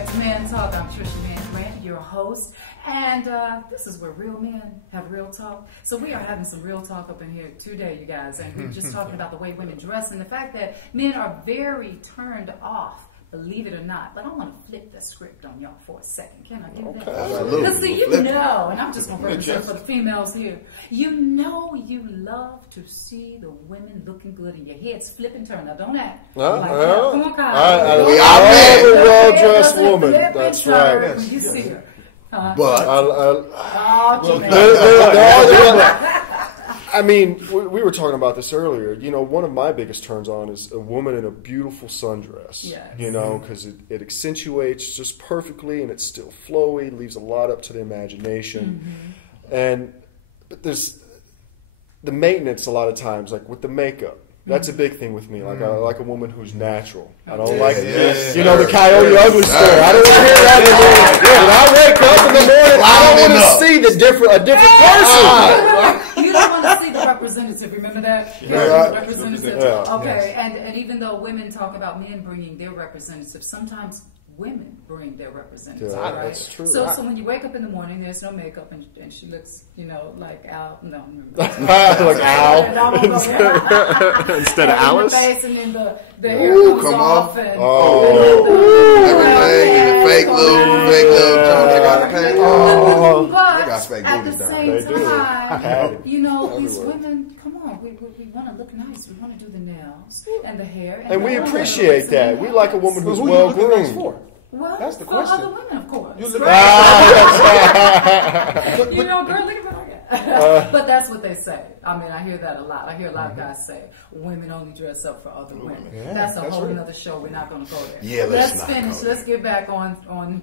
back to Man Talk. I'm TRISHA MANN-GRANT, your host. And this is where real men have real talk. So we are having some real talk up in here today, you guys. And we're just talking about the way women dress and the fact that men are very turned off, believe it or not. But I want to flip the script on y'all for a second. Can I get that? Because see, you know, and I'm just going to represent for the females here. You know you love to see the women looking good and your head's flipping turn. Now don't act. Come on, Kyle. We are a well-dressed woman. That's right. When you see her. But I mean, we were talking about this earlier. You know, one of my biggest turns on is a woman in a beautiful sundress. Yes. You know, because it accentuates just perfectly and it's still flowy, leaves a lot up to the imagination. But there's the maintenance a lot of times, like with the makeup. That's a big thing with me. Like I like a woman who's natural. I don't like this, you know, the Coyote Ugly story. I don't want to hear that in the morning. When I wake up in the morning, I don't want to see a different person. You don't want to see the representative. Remember that? Yeah. Representative. Yeah. Okay. And even though women talk about men bringing their representatives, sometimes women bring their representatives, right? That's true. So when you wake up in the morning, there's no makeup, and she looks, you know, like Al. No, like Al instead of Alice. Face, and then the hair comes off, and everything, and the fake little John they got to pay. But they got fake at the booties same down. time, you know, these women, come on, we want to look nice. We want to do the nails and the hair, and we appreciate that. We like a woman who's well groomed. Well, that's the for question. other women, of course. You know, girl, look at that. But that's what they say. I mean, I hear that a lot. I hear a lot of guys say, women only dress up for other women. Yeah, that's a whole other show. We're not going to go there. Yeah, let's finish. Let's get back on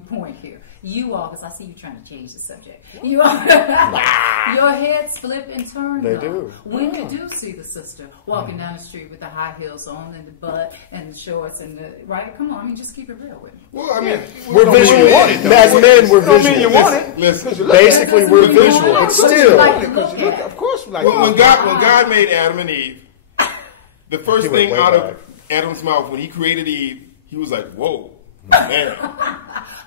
point here. You all, because I see you trying to change the subject. You all, your heads flip and turn. They do. When you do see the sister walking down the street with the high heels on and the butt and the shorts and the, right? Come on, I mean, just keep it real with me. Well, I mean, we're visual. As men, we're visual. You want it. Listen, basically, we're visual. But still, of course, we like. Well, when God made Adam and Eve, the first thing out of Adam's mouth when he created Eve, he was like, "Whoa, man."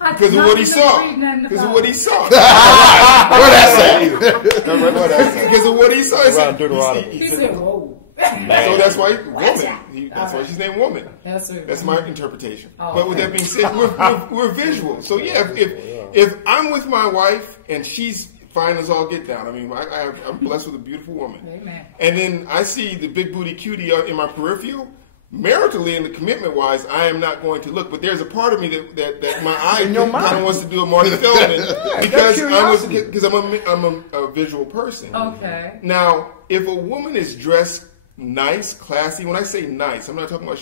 Because of what he saw. Because of what he saw. What I say? Because of what he saw. He said, "Whoa." So that's why woman. That's why she's named woman. That's my interpretation. But with that being said, we're visual. So yeah, if I'm with my wife and she's fine as all get down. I mean, I'm blessed with a beautiful woman. Amen. And then I see the big booty cutie in my peripheral. Maritally and the commitment wise, I am not going to look. But there's a part of me that my eye kind of wants to do a Marty Feldman because I'm a visual person. Okay. Now, if a woman is dressed nice, classy, when I say nice, I'm not talking about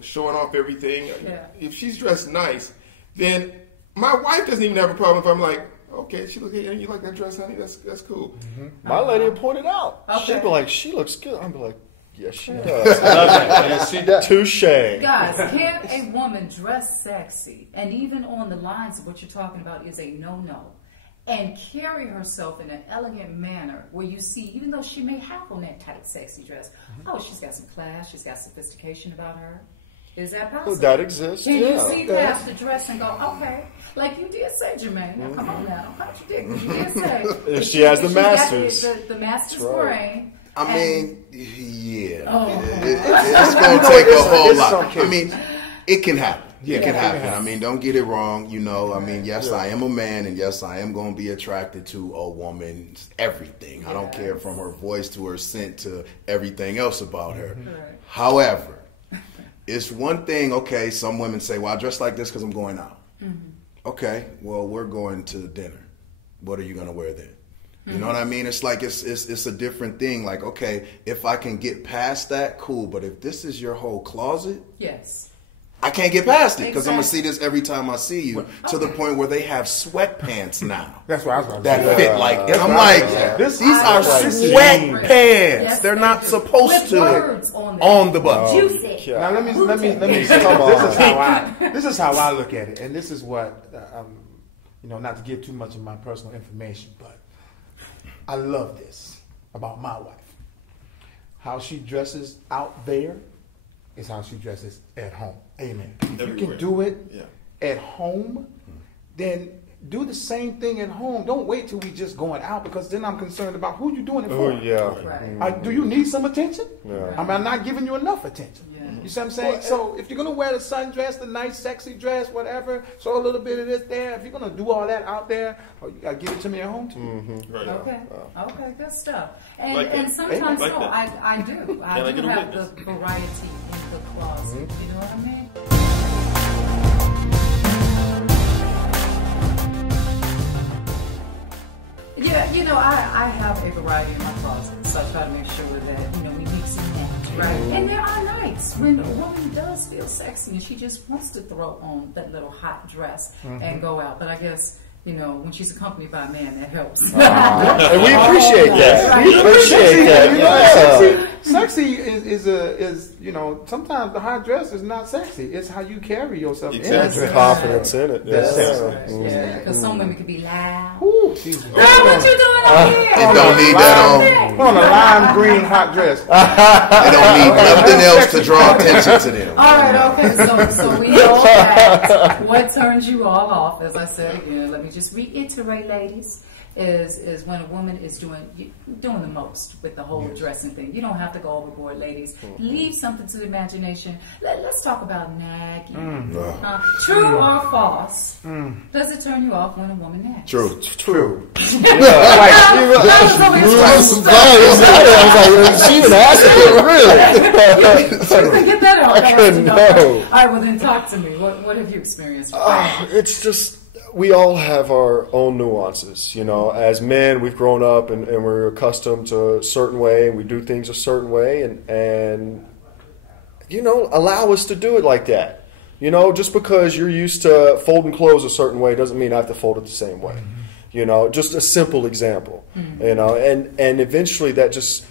showing off everything. Yeah. If she's dressed nice, then my wife doesn't even have a problem if I'm like, okay, she looks good. You like that dress, honey? That's cool. My lady would point it out. She'd be like, she looks good. I'd be like, yes, she does. Yes, she does. Touche. Guys, can a woman dress sexy and even on the lines of what you're talking about is a no-no and carry herself in an elegant manner where you see, even though she may have on that tight, sexy dress, she's got some class, she's got sophistication about her. Is that possible? Well, that exists. Can you see past the dress and go, okay, like you did say, Jermaine? Now, come on now, don't contradict me. You did say if she has the masters, the master's brain. I mean, yeah, it's going to take a whole lot. I mean, it can happen. It can happen. I mean, don't get it wrong. You know, I mean, yes, I am a man, and yes, I am going to be attracted to a woman's everything. I don't care from her voice to her scent to everything else about her. However, it's one thing, okay, some women say, well, I dress like this because I'm going out. Okay, well, we're going to dinner. What are you going to wear then? You know what I mean? It's like it's a different thing. Like, okay, if I can get past that, cool. But if this is your whole closet, yes, I can't get past it because I'm gonna see this every time I see you. To the point where they have sweatpants now. That's what I was going to that say. fit like. And I'm like, these are sweatpants. They're not supposed to on the butt. Now let me this is how I look at it, and this is what not to give too much of my personal information, but I love this about my wife. How she dresses out there is how she dresses at home. Amen. If you can do it, at home, then do the same thing at home. Don't wait till we just going out, because then I'm concerned about who you doing it for. Oh, yeah. Right. Do you need some attention? Yeah. I mean, I'm not giving you enough attention. Yeah. You see what I'm saying? Well, so if you're going to wear the sundress, the nice sexy dress, whatever, show a little bit of this there, if you're going to do all that out there, you got to give it to me at home too. Mm-hmm. Right. Okay. Okay. Good stuff. And, Like and that. sometimes Like so that. I do. I Can I do get a have witness? the variety in the closet. You know what I mean? Yeah, you know, I have a variety in my closet, so I try to make sure that, you know, we mix and match, right? And there are nights when a woman does feel sexy and she just wants to throw on that little hot dress and go out. But I guess, you know, when she's accompanied by a man, that helps. And we appreciate that. Right. We appreciate that. Yeah. Sexy is you know, sometimes the hot dress is not sexy. It's how you carry yourself in that Exactly. dress. Confidence in it. That's sexy. Yeah, because some women can be loud. Ooh, Jesus. Girl, what you doing up here? It don't need that On a lime green hot dress. They don't need nothing else to draw attention to them. All right, okay, so we know that what turns you all off, as I said again, let me just reiterate, ladies, is when a woman is doing the most with the whole dressing thing. You don't have to go overboard, ladies. Leave something to the imagination. Let's talk about nagging. True or false? Does it turn you off when a woman nags? True. True. She even asked it, really. Get that out. I couldn't know. All right, well then talk to me. What have you experienced? It's just, we all have our own nuances. You know, as men, we've grown up and we're accustomed to a certain way, and we do things a certain way, and you know, allow us to do it like that. You know, just because you're used to folding clothes a certain way doesn't mean I have to fold it the same way. You know, just a simple example. You know, and eventually that just,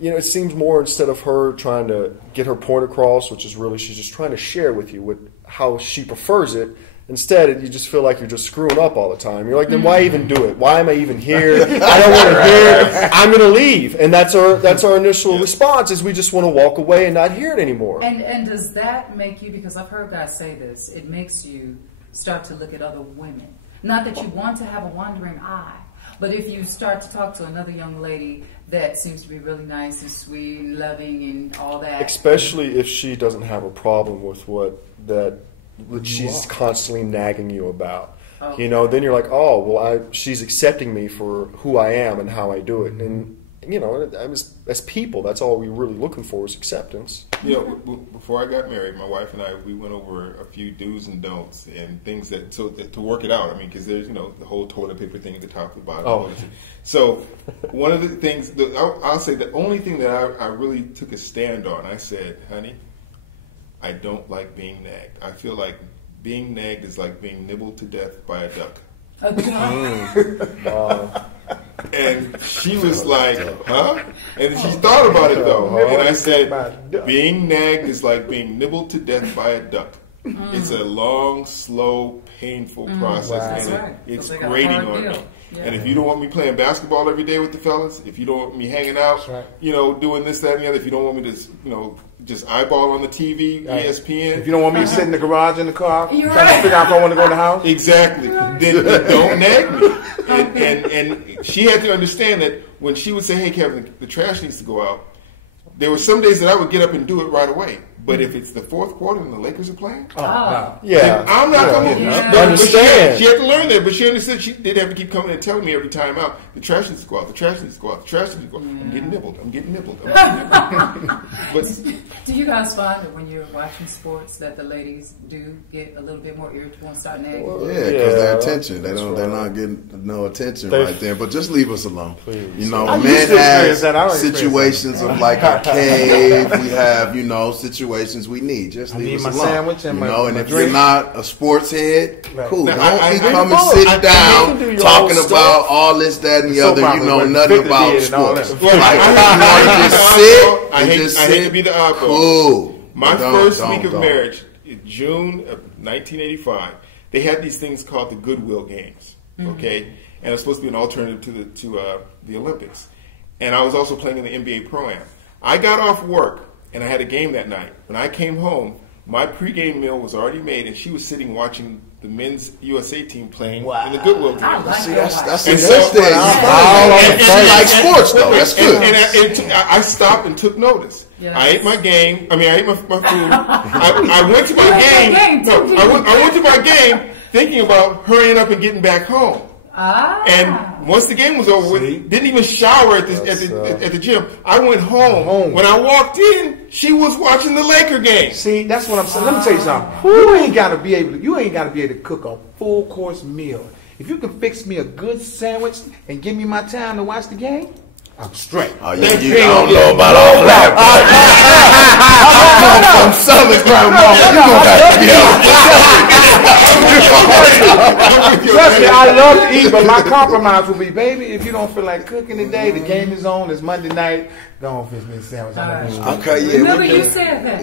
you know, it seems more, instead of her trying to get her point across, which is really she's just trying to share with you what how she prefers it. Instead, you just feel like you're just screwing up all the time. You're like, then why even do it? Why am I even here? I don't want to hear it. I'm going to leave. And that's our initial response, is we just want to walk away and not hear it anymore. And does that make you, because I've heard guys say this, it makes you start to look at other women. Not that you want to have a wandering eye, but if you start to talk to another young lady that seems to be really nice and sweet and loving and all that. Especially if she doesn't have a problem with what she's constantly nagging you about. Okay. You know, then you're like, oh, well, she's accepting me for who I am and how I do it. And, you know, as people, that's all we're really looking for, is acceptance. You know, before I got married, my wife and I, we went over a few do's and don'ts and things to work it out. I mean, because there's, you know, the whole toilet paper thing at the top and the bottom. Oh. So one of the things, I'll say the only thing that I really took a stand on, I said, honey, I don't like being nagged. I feel like being nagged is like being nibbled to death by a duck. And she was like, huh? And she thought about it, though. And I said, being nagged is like being nibbled to death by a duck. It's a long, slow, painful process. And it's grating on me. Yeah. And if you don't want me playing basketball every day with the fellas, if you don't want me hanging out, you know, doing this, that, and the other, if you don't want me to, you know, just eyeball on the TV, ESPN. If you don't want me to sit in the garage in the car, trying to figure out if I want to go in the house. Exactly. Then don't nag me. And she had to understand that when she would say, hey, Kevin, the trash needs to go out, there were some days that I would get up and do it right away. But if it's the fourth quarter and the Lakers are playing, yeah, I'm not coming. I understand. She had to learn that, but she understood. She did have to keep coming and telling me every time out, the trash needs to go out, the trash needs to go out, the trash needs to go out. I'm getting nibbled. I'm getting nibbled. But do you guys find that when you're watching sports that the ladies do get a little bit more irritable and start nagging? Well, yeah, because their attention. They're not getting no attention right there. But just leave us alone. Please. You know, men have situations of like a cave. We have, you know, situations we need. Just leave us alone. Sandwich and you know, and if you're not a sports head, cool. Now, Don't be coming sit down talking about all this, that, and the other. You know nothing about sports. Like, if you want to just sit, I hate to be the oddball. Cool. My first week of marriage, in June of 1985, they had these things called the Goodwill Games. Okay, and it's supposed to be an alternative to the Olympics. And I was also playing in the NBA Pro-Am. I got off work and I had a game that night. When I came home, My pregame meal was already made, and she was sitting watching the men's USA team playing in the Goodwill game. I like See, that. that's And the so- best thing. and She likes sports, though. That's good. And I stopped and took notice. Yes. I ate my game. I mean, I ate my food. I went to my You ate game. your game, too. I went to my game thinking about hurrying up and getting back home. And once the game was over, with, didn't even shower at the gym. I went home. When I walked in, she was watching the Laker game. See, that's what I'm saying. Let me tell you something. You ain't gotta be able to cook a full course meal. If you can fix me a good sandwich and give me my time to watch the game, I'm straight. Oh, you don't know about all that. I'm from Southern Grandma. Trust me, I love to eat, but my compromise will be, baby, if you don't feel like cooking today, the game is on, it's Monday night, go on fix me a sandwich. Okay, yeah. Remember you said that.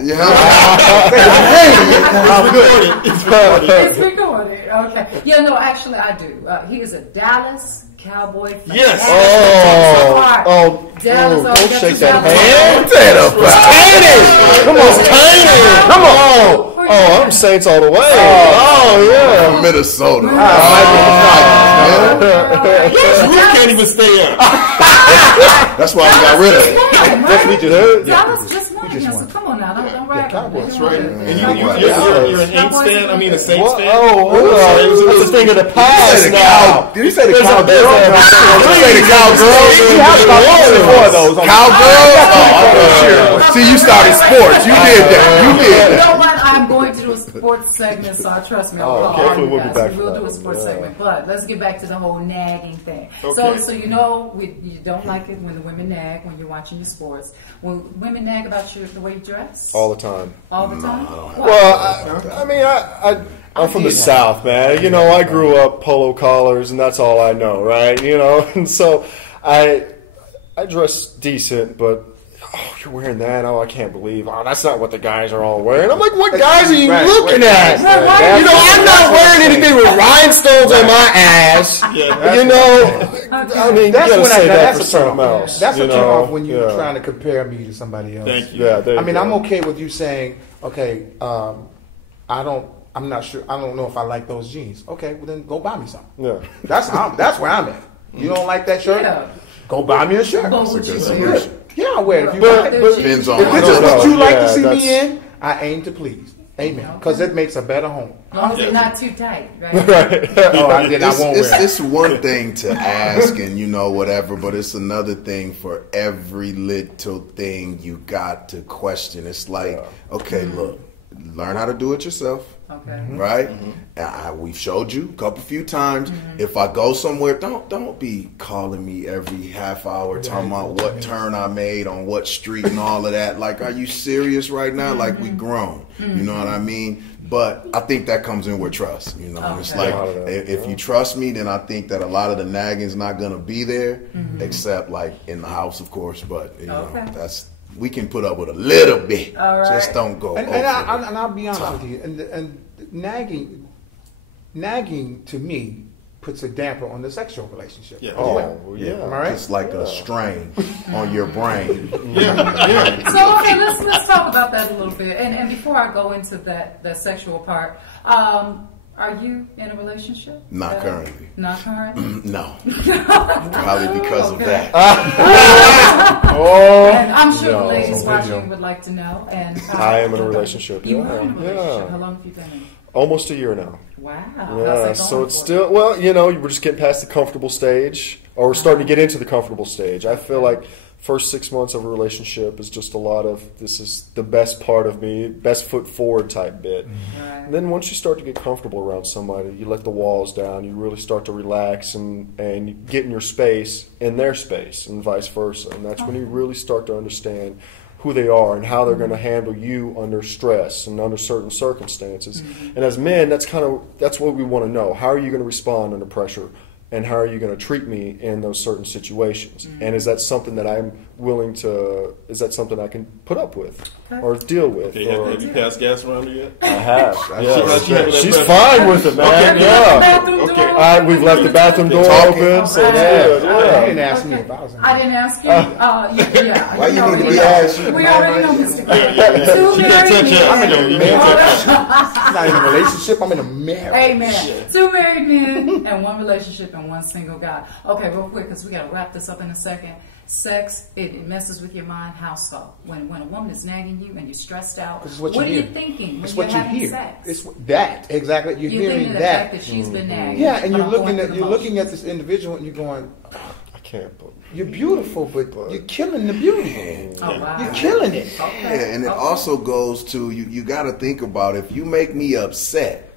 It's recorded. Okay. Yeah, no, actually I do. He is a Dallas Cowboy fan. Yes. Dallas. Don't shake that hand. Come on. Come on. Oh, I'm Saints all the way. Oh, yeah. From Minnesota. Drew can't even stay up. That's why we got rid of it. Yes, we just Dallas just won. So come on now, don't rag on me. That's right. And you're an Aints fan? I mean, a Saints fan? That's a thing of the past now. Did you say the Cowgirls? Did you say the Cowgirls? We have about 4 of those. Cowgirls? See, you started sports. You did that. You know what? I'm going to do a sports segment, so trust me. We'll be back. We'll do a sports segment, but let's get back to the whole nagging thing. Okay. So you know, you don't like it when the women nag when you're watching your sports. When women nag about the way you dress? All the time. All the time? Well, I'm from the South, man. You know, I grew up polo collars, and that's all I know, right? You know, and so I dress decent, but you're wearing that? Oh, I can't believe. Oh, that's not what the guys are all wearing. I'm like, what guys are you looking at? You know, I'm not wearing anything with rhinestones on my ass. You know, I mean, that's for something else. That's a turn off when you're trying to compare me to somebody else. Thank you. Yeah, I mean, I'm okay with you saying, okay, I'm not sure. I don't know if I like those jeans. Okay, well then go buy me some. Yeah, that's where I'm at. You don't like that shirt? Yeah. Go buy me a shirt. That's a good solution. Yeah, I'll wear it. If you but depends on if this is what you like to see that's... me in, I aim to please. Amen. Because it makes a better home. As long as it's not too tight, right? I won't wear it. It's one thing to ask and, you know, whatever, but it's another thing for every little thing you got to question. It's like, okay, look, learn how to do it yourself. Okay. Right? We've showed you a few times. If I go somewhere, don't be calling me every half hour talking about what turn I made on what street and all of that. Like, are you serious right now? Like, we grown. You know what I mean? But I think that comes in with trust. You know, it's like if you trust me, then I think that a lot of the nagging's not gonna be there, except like in the house, of course. But you know, we can put up with a little bit. All right. Just don't go. And I'll be honest with you. And nagging to me puts a damper on the sexual relationship. Yeah. Am I right? It's like a strain on your brain. So okay, let's talk about that a little bit. And before I go into that sexual part, are you in a relationship? Not currently. Not currently? No. Probably because of that. And I'm sure the ladies watching would like to know. And I am in a relationship. You are in a relationship. How long have you been in? Almost a year now. Wow. Yeah, so it's still, well, you know, we're just getting past the comfortable stage, or we're starting to get into the comfortable stage. I feel like first 6 months of a relationship is just a lot of, this is the best part of me, best foot forward type bit. And then once you start to get comfortable around somebody, you let the walls down, you really start to relax and get in your space, in their space, and vice versa. And that's when you really start to understand who they are and how they're going to handle you under stress and under certain circumstances. And as men, that's what we want to know. How are you going to respond under pressure? and how are you going to treat me in those certain situations? And is that something that I'm willing to, is that something I can put up with or deal with? Okay, have you passed gas around her yet? I have. She's fine with it, man. We've left the bathroom door open. So I didn't ask me if I was in I didn't ask you. Yeah. Why you need to be asked? We already know Mr. She can't touch it. I'm not in a relationship. I'm in a marriage. Amen. 2 married men and 1 relationship and 1 single guy. Okay, real quick, because we got to wrap this up in a second. Sex, it messes with your mind. How so? When a woman is nagging you and you're stressed out, what are you thinking when you're having sex? It's that exactly. You're hearing the fact that she's been nagging. Yeah, and you're looking at this individual and you're going, I can't. You're beautiful, but you're killing the beautiful. Oh, wow. You're killing it. Okay. Yeah, and it also goes to you got to think about, if you make me upset,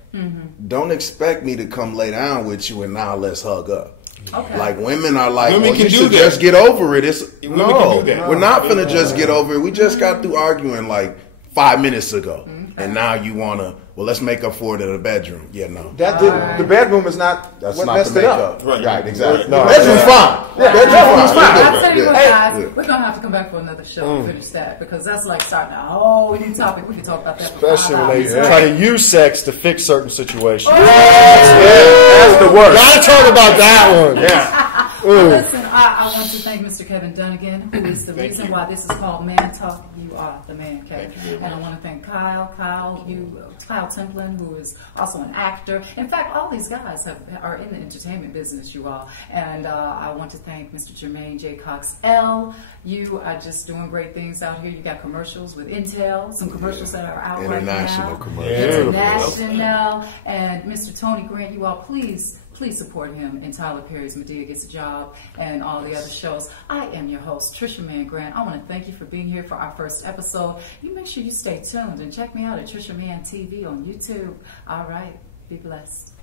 don't expect me to come lay down with you and now let's hug up. Okay. Like, women are like, women you should just get over it. No, we're not finna just get over it. We just got through arguing like 5 minutes ago, and now you wanna, well, let's make up for it in the bedroom. Yeah, no. The bedroom is not what messed it up. Right, exactly. No, bedroom's fine. Yeah, bedroom's fine. I'll tell you what, guys, we're gonna have to come back for another show and finish that, because that's like starting a whole new topic. We can talk about that. Especially when they try to use sex to fix certain situations. That's the worst. Gotta talk about that one. Yeah. Listen, I want to thank Mr. Kevin Dunigan, who is the reason why this is called Man Talk. You are the man, Kevin. And I want to thank Kyle Templin, who is also an actor. In fact, all these guys are in the entertainment business, you all. And I want to thank Mr. Jermaine, Jacox. You are just doing great things out here. You got commercials with Intel, some commercials that are out right now. International commercials. International. And Mr. Tony Grant, you all, please support him in Tyler Perry's Medea Gets a Job and all the other shows. I am your host, TRISHA MANN-GRANT. I want to thank you for being here for our first episode. You make sure you stay tuned and check me out at TRISHA Mann TV on YouTube. All right. Be blessed.